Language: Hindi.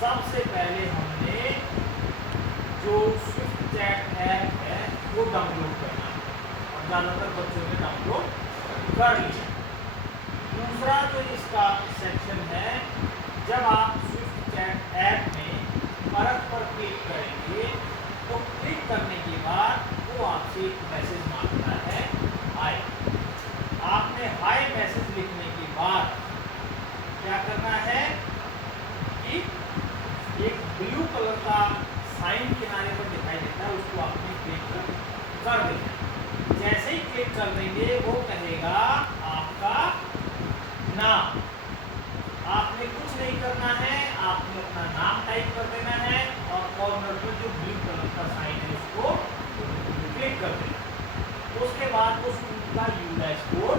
सबसे पहले हमने जो स्विफ्टचैट ऐप है वो डाउनलोड करना है और ज़्यादातर बच्चों ने डाउनलोड कर लिया। दूसरा जो इसका सेक्शन है, जब आप स्विफ्टचैट ऐप में परख पर क्लिक करेंगे तो क्लिक करने के बाद वो आपसे एक मैसेज मांगता है हाय। आपने हाय मैसेज लिखने के बाद क्या करना है कि एक ब्लू कलर का साइन किनारे पर दिखाई देता है, उसको आपने क्लिक कर देना। जैसे ही क्लिक कर देंगे वो कहेगा आपका नाम। आपने कुछ नहीं करना है, आपने अपना नाम टाइप कर देना है और कॉर्नर पर जो ब्लू कलर का साइन है उसको क्लिक कर देना। उसके बाद वो स्कूल का यूडा स्कोर